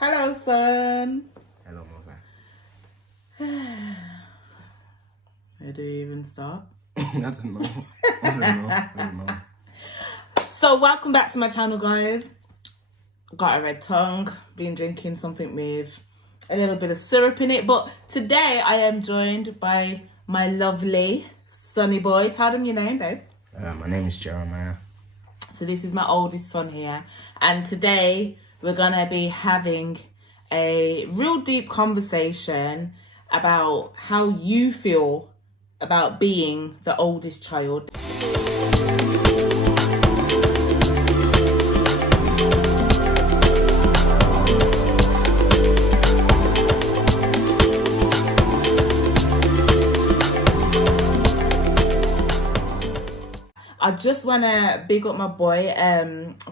Hello, son. Hello, mother. Where do you even start? I don't know. I don't know. So, welcome back to my channel, guys. Got a red tongue. Been drinking something with a little bit of syrup in it. But today, I am joined by my lovely Sonny boy. Tell them your name, babe. My name is Jeremiah. So this is my oldest son here. And today we're going to be having a real deep conversation about how you feel about being the oldest child. I just want to big up my boy.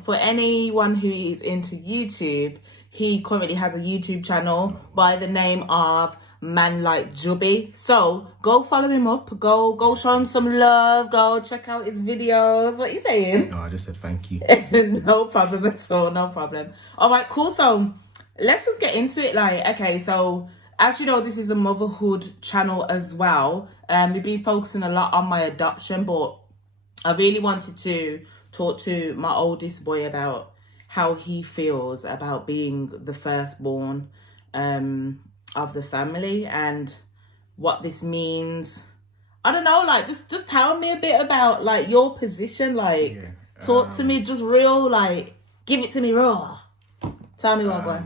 For anyone who is into YouTube, he currently has a YouTube channel by the name of Man Like Jubby. So go follow him up. Go show him some love. Go check out his videos. What are you saying? No, I just said thank you. No problem at all. No problem. All right, cool. So let's just get into it. Okay, so as you know, this is a motherhood channel as well. We've been focusing a lot on my adoption, but I really wanted to talk to my oldest boy about how he feels about being the firstborn of the family and what this means. I don't know, just tell me a bit about your position, talk to me just real, give it to me raw. Tell me what, boy.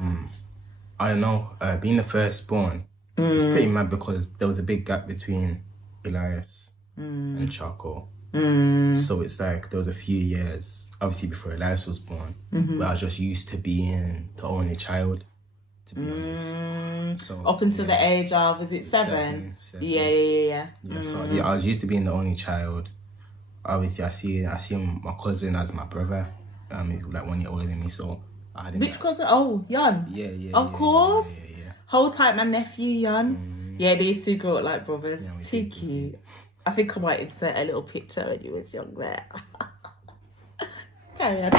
I don't know. Being the firstborn, it's pretty mad because there was a big gap between Elias and Charcoal. So it's like there was a few years, obviously before Elias was born, where I was just used to being the only child, to be honest. So up until the age of, is it seven? Yeah. Yeah, so I was used to being the only child. Obviously, I see my cousin as my brother. He's like 1 year older than me, so I had him. Which cousin? Oh, Jan. Yeah. Of course. Yeah. Hold tight, my nephew Jan. Yeah, these two grew up like brothers. Yeah, too cute. I think I might insert a little picture when you was young there. Carry on.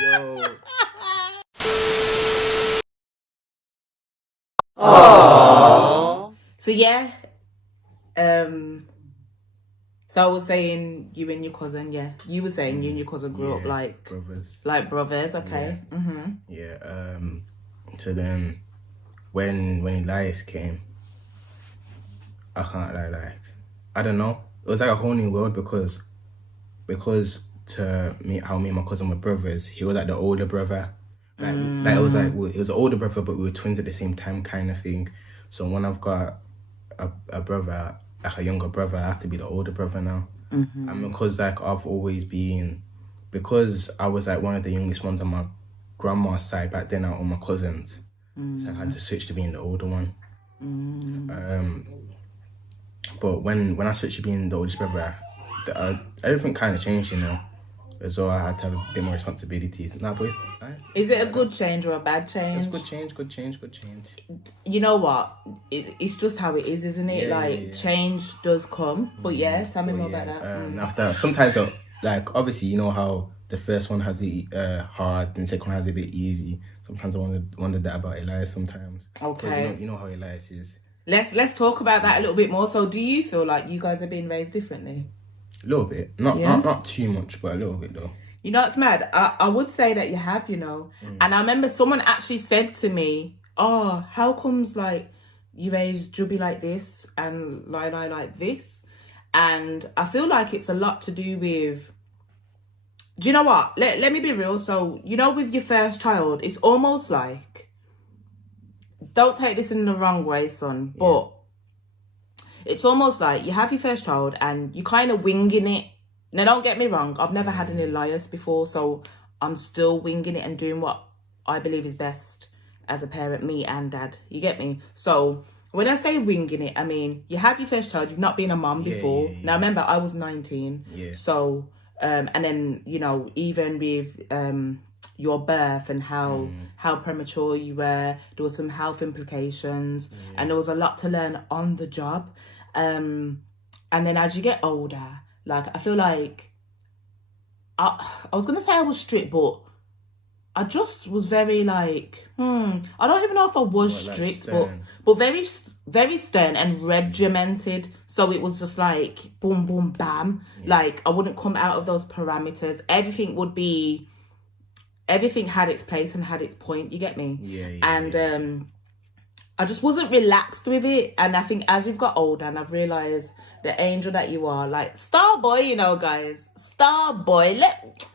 Yo. Aww. So yeah. So I was saying you and your cousin, yeah. You were saying you and your cousin grew up like brothers. Like brothers, okay. Yeah. So then when Elias came, I can't lie, I don't know. It was like a whole new world because to me, how me and my cousin were brothers, he was like the older brother. Like it was like, it was an older brother, but we were twins at the same time kind of thing. So when I've got a brother, like a younger brother, I have to be the older brother now. And because I've always been, because I was like one of the youngest ones on my grandma's side back then out on my cousins, so I had to switch to being the older one. But when I switched to being the oldest brother, everything kind of changed, as well. I had to have a bit more responsibilities. Nah, but it's nice. Is it a good change or a bad change? It's good change. You know what? It's just how it is, isn't it? Yeah. Change does come. But tell me more about that. After, sometimes, obviously, you know how the first one has it hard and the second one has it a bit easy. Sometimes I wonder that about Elias sometimes. Okay. You know how Elias is. Let's talk about that a little bit more. So do you feel like you guys are being raised differently? A little bit. Not too much, but a little bit though. You know, it's mad. I would say that you have, And I remember someone actually said to me, oh, how comes you raised Jubby like this and Lila like this? And I feel like it's a lot to do with, do you know what? Let me be real. So, with your first child, it's almost like, don't take this in the wrong way, son, but it's almost like you have your first child and you kind of winging it. Now, don't get me wrong. I've never had an Elias before, so I'm still winging it and doing what I believe is best as a parent, me and dad. You get me? So when I say winging it, I mean, you have your first child. You've not been a mum before. Yeah. Now, remember, I was 19. Yeah. So, and then, even with your birth and how premature you were, there was some health implications and there was a lot to learn on the job. And then as you get older, I feel like I was gonna say I was strict, but I just was very like, I don't even know if I was strict, but very, very stern and regimented. So it was just like, boom, boom, bam. Yeah. Like, I wouldn't come out of those parameters. Everything had its place and had its point, you get me? And I just wasn't relaxed with it. And I think as you've got older and I've realised the angel that you are, like, star boy, you know, guys. Star boy.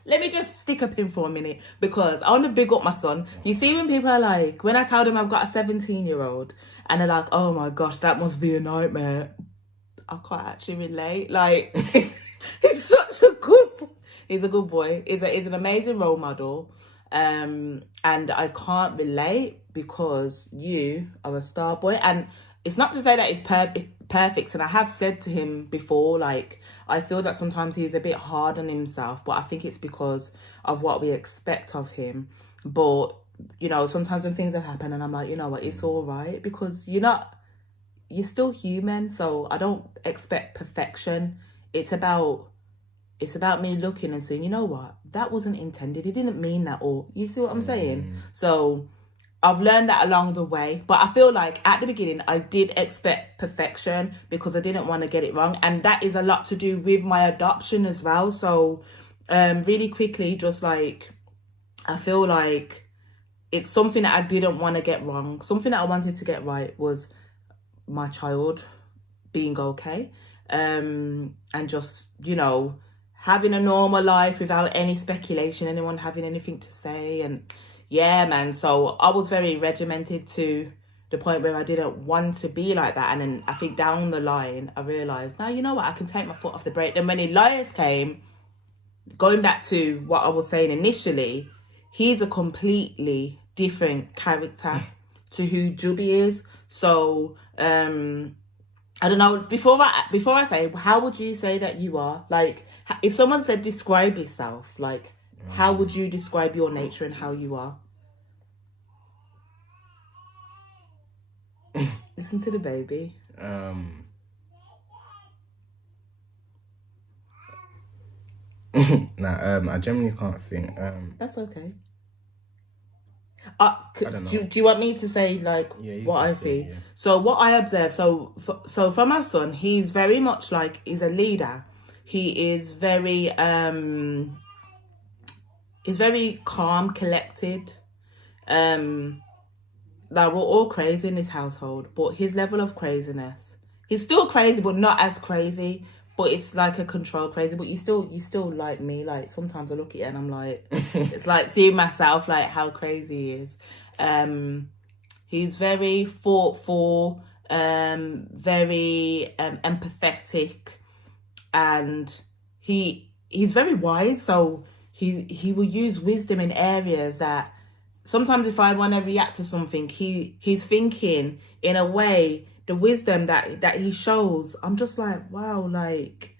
Let me just stick a pin for a minute, because I want to big up my son. You see, when people are like, when I tell them I've got a 17-year-old and they're like, oh my gosh, that must be a nightmare. I can't actually relate. Like, he's such a good boy. He's a good boy. He's an amazing role model. And I can't relate because you are a star boy. And it's not to say that he's perfect. And I have said to him before, like, I feel that sometimes he's a bit hard on himself, but I think it's because of what we expect of him. But, you know, sometimes when things have happened and I'm like, you know what, it's all right, because you're still human. So I don't expect perfection. It's about me looking and saying, you know what, that wasn't intended. He didn't mean that. Or, you see what I'm saying? So I've learned that along the way. But I feel like at the beginning, I did expect perfection because I didn't want to get it wrong. And that is a lot to do with my adoption as well. So really quickly, just like, I feel like it's something that I didn't want to get wrong. Something that I wanted to get right was my child being okay. And just, you know, having a normal life without any speculation, anyone having anything to say. And yeah, man, so I was very regimented to the point where I didn't want to be like that. And then I think down the line, I realised, now, you know what, I can take my foot off the brake. Then when Elias came, going back to what I was saying initially, he's a completely different character to who Juby is. So, I don't know, before I say, how would you say that you are? Like, if someone said describe yourself, like, how would you describe your nature and how you are? Listen to the baby. I generally can't think. That's okay. I don't know. Do you want me to say, like, what I see? Yeah. So what I observe, so for my son, he's very much like, he's a leader. He is very he's very calm, collected. Like, we're all crazy in this household, but his level of craziness, he's still crazy, but not as crazy. But it's like a control crazy. But you still like me. Like, sometimes I look at it and I'm like, it's like seeing myself, like, how crazy he is. He's very thoughtful, very empathetic, and he's very wise. So he will use wisdom in areas that sometimes if I want to react to something, he's thinking in a way. The wisdom that he shows, I'm just like, wow, like,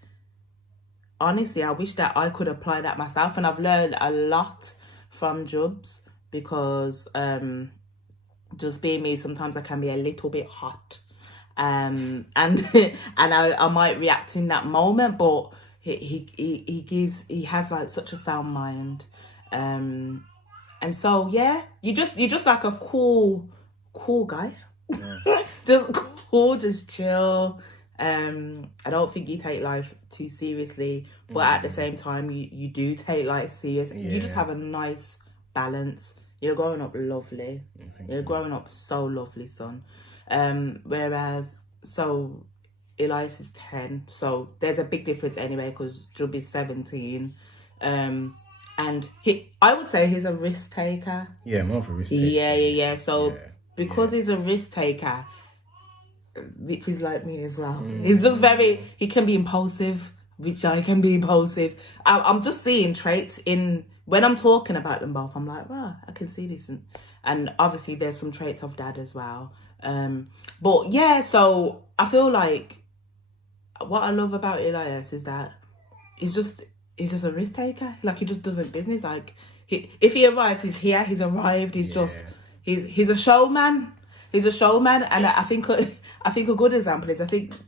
honestly, I wish that I could apply that myself. And I've learned a lot from Jubs because just being me, sometimes I can be a little bit hot. And I might react in that moment, but he has like such a sound mind. And so, yeah, you're just like a cool guy. Yeah. Just cool, just chill. I don't think you take life too seriously, but at the same time, you do take life serious. Yeah. You just have a nice balance. You're growing up lovely. You're growing up so lovely, son. Whereas, so Elias is 10, so there's a big difference anyway, because Jub is 17. And I would say he's a risk taker. Yeah, more of a risk taker. Yeah. So because he's a risk taker, which is like me as well. He's just he can be impulsive, which I can be impulsive. I'm just seeing traits in, when I'm talking about them both, I'm like, wow, I can see this. And obviously there's some traits of dad as well. But yeah, so I feel like what I love about Elias is that he's just a risk taker. Like, he just does it business. Like, if he arrives, he's here. He's arrived. He's just he's a showman. He's a showman. And I think a good example is,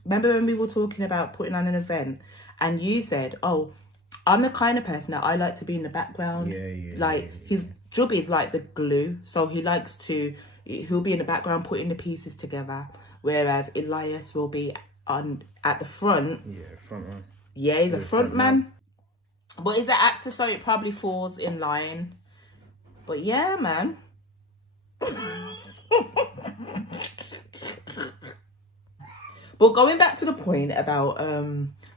remember when we were talking about putting on an event, and you said, oh, I'm the kind of person that I like to be in the background. Like, Jubby's like the glue, so he'll be in the background putting the pieces together, whereas Elias will be at the front. Yeah, front man. Yeah, he's a front man. But he's an actor, so it probably falls in line. But yeah, man. But going back to the point about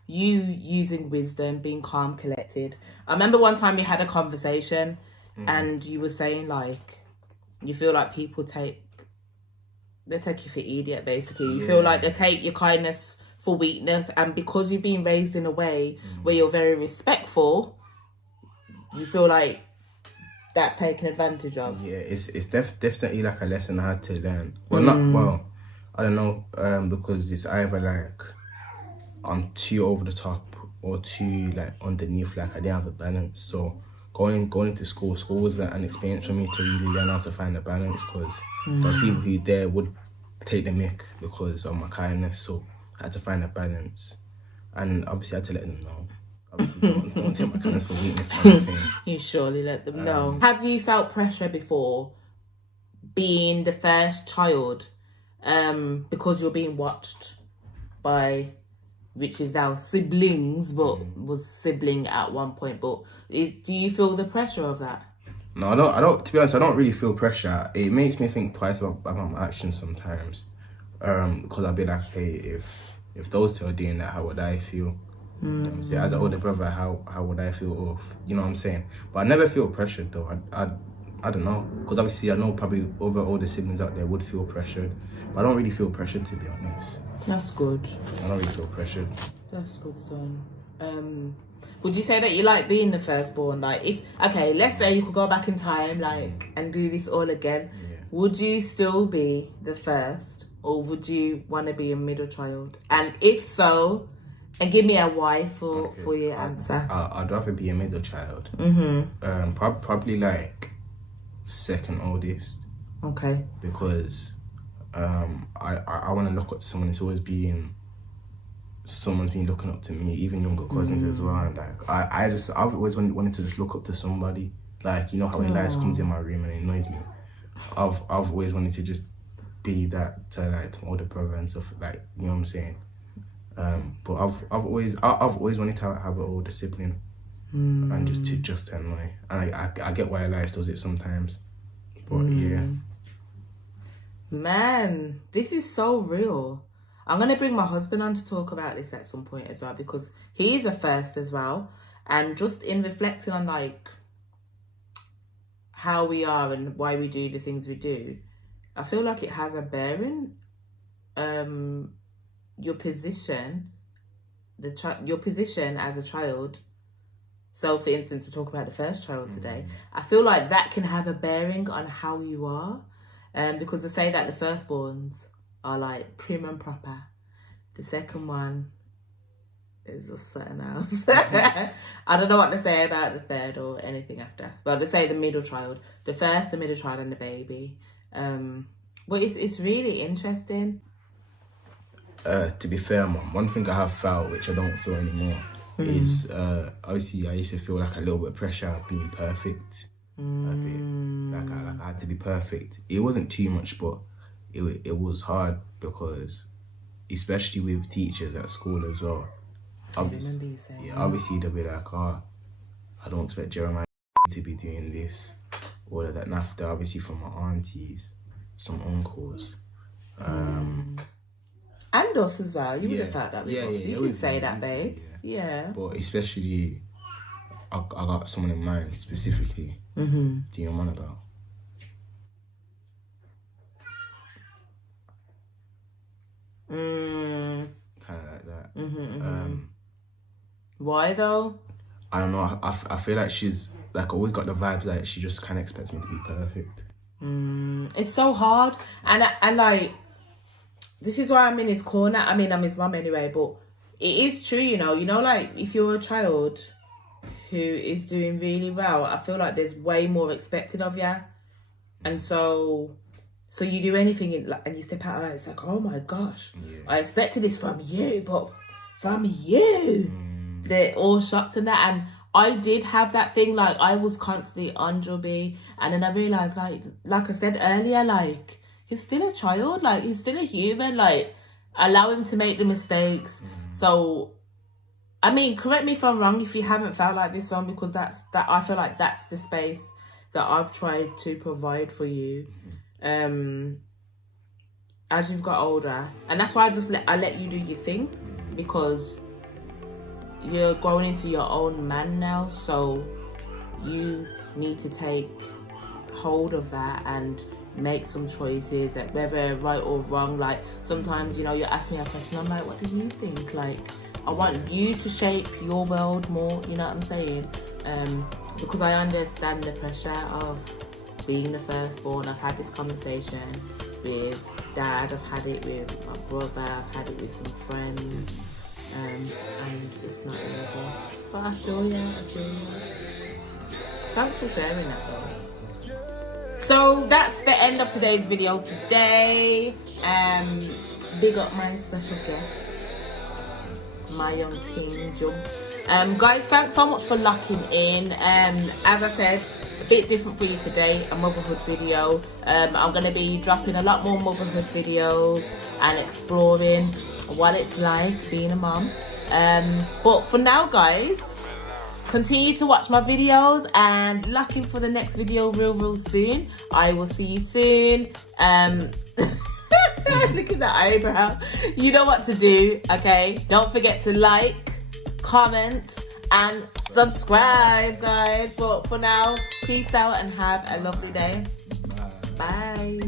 you using wisdom, being calm, collected. I remember one time we had a conversation and you were saying like you feel like people take you for idiot, basically. You feel like they take your kindness for weakness, and because you've been raised in a way where you're very respectful, you feel like that's taken advantage of. Yeah, it's definitely like a lesson I had to learn. Well, I don't know, because it's either like I'm too over the top or too like underneath, like I didn't have a balance. So going into school was an experience for me to really learn how to find a balance, because those people who there would take the mick because of my kindness. So I had to find a balance, and obviously I had to let them know. Obviously, don't take my kindness for weakness, kind of thing. You surely let them know. Have you felt pressure before being the first child, because you're being watched by, which is now siblings, but was sibling at one point, but do you feel the pressure of that? No, I don't, to be honest, I don't really feel pressure. It makes me think twice about my actions sometimes, because I'll be like, hey, if those two are doing that, how would I feel? You know what I'm saying? As an older brother, how would I feel? You know what I'm saying? But I never feel pressured though. I don't know, because obviously I know probably other older siblings out there would feel pressured, but I don't really feel pressured, to be honest. That's good. I don't really feel pressured. That's good, son. Would you say that you like being the firstborn? Like, let's say you could go back in time, like, and do this all again. Yeah. Would you still be the first, or would you want to be a middle child? And if so, and give me a why for your answer. I'd rather be a middle child. Probably like second oldest. Okay. Because I want to look up to someone. It's always been someone's been looking up to me, even younger cousins as well. And like I've always wanted to just look up to somebody. Like, you know how Elias comes in my room and it annoys me. I've always wanted to just be that to like my older brother and stuff, like, you know what I'm saying. But I've always wanted to have an older sibling, and just to annoy. And I get why Elias does it sometimes, but yeah. Man, this is so real. I'm gonna bring my husband on to talk about this at some point as well, because he is a first as well, and just in reflecting on like how we are and why we do the things we do, I feel like it has a bearing. Your position, your position as a child. So, for instance, we're talking about the first child today. I feel like that can have a bearing on how you are, because they say that the firstborns are like prim and proper. The second one is just something else. I don't know what to say about the third or anything after. But they say the middle child, the first, the middle child, and the baby. But it's really interesting. To be fair, Mum, one thing I have felt, which I don't feel anymore, is obviously I used to feel like a little bit of pressure of being perfect. A bit. Like I had to be perfect. It wasn't too much, but it was hard, because especially with teachers at school as well. Obviously they'll be like, oh, I don't expect Jeremiah to be doing this, all of that. And after, obviously, from my aunties, some uncles, and us as well. You would have felt that with us. You can say that, babes. Yeah. But especially, I got someone in mind specifically. Do you know what I'm on about? Kind of like that. Why though? I don't know. I feel like she's like always got the vibes like she just kind of expects me to be perfect. It's so hard, and like, this is why I'm in his corner. I mean, I'm his mum anyway, but it is true, you know, like, if you're a child who is doing really well, I feel like there's way more expected of you. And so you do anything and you step out and it's like, oh my gosh, I expected this from you, but from you. They're all shocked in that. And I did have that thing, like, I was constantly on Jubby, and then I realised, like I said earlier, like, he's still a child, like, he's still a human, like, allow him to make the mistakes. So, I mean, correct me if I'm wrong if you haven't felt like this one, because I feel like that's the space that I've tried to provide for you, as you've got older. And that's why I let you do your thing, because you're growing into your own man now, so you need to take hold of that and make some choices, whether right or wrong. Like, sometimes, you know, you ask me a question, I'm like, what do you think? Like, I want you to shape your world more, you know what I'm saying? Because I understand the pressure of being the firstborn. I've had this conversation with Dad, I've had it with my brother, I've had it with some friends, and it's not easy. But I assure you. Thanks for sharing that though. So that's the end of today's video today. Big up my special guest, my young king Jubs. Guys, thanks so much for locking in. As I said, a bit different for you today, a motherhood video. I'm going to be dropping a lot more motherhood videos and exploring what it's like being a mom. But for now, guys, continue to watch my videos and lock in for the next video real soon. I will see you soon. Look at that eyebrow. You know what to do, okay? Don't forget to like, comment and subscribe, guys. But for now, peace out and have a lovely day. Bye.